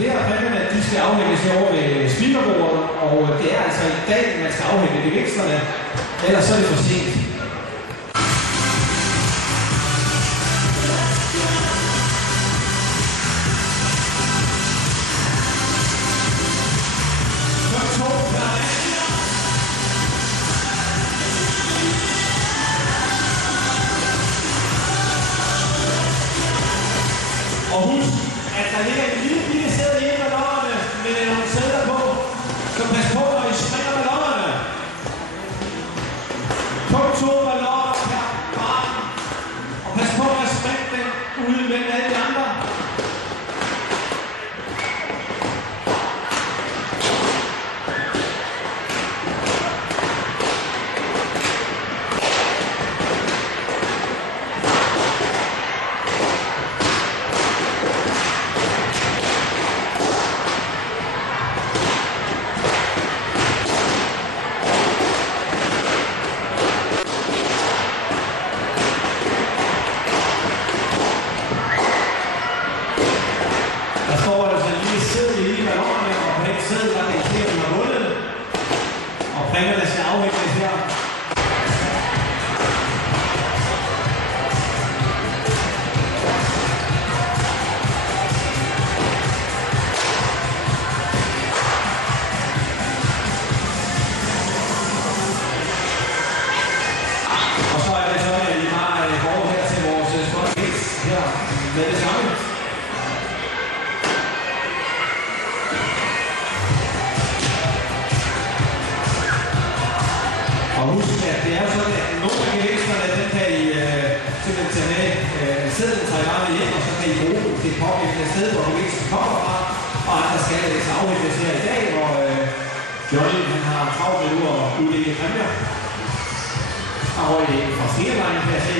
Flere af præmierne, de skal afhænges herovre ved speakerbordet, og det er altså i dag, man skal afhænge gevinsterne, ellers så er det for sent. Og husk, at der ligger en lille bitte sæde i ballonerne med nogle sæder på, så pas på, når I springer ballonerne. Kun 2 balloner per barn, og pas på at springe den ude mellem alle de andre. Der står altså en lille sædel i ballonerne, og på den sædel der kan I se, at vi har vundet. Og præmierne skal afhænges her. Og så er det sådan, at I bare går her til vores sponsor her med det samme. Og husk, at det er sådan, at nogle af gevinsterne, den kan I simpelthen tage med sædlen fra i varme hjem, og så kan I bruge dem til et pågældende sted, hvor gevinsten kommer fra. Og andre skal det så afhændes her i dag, hvor Johnny han har travlt med nu at uddele præmier. Og fra Stenvejen kan jeg se.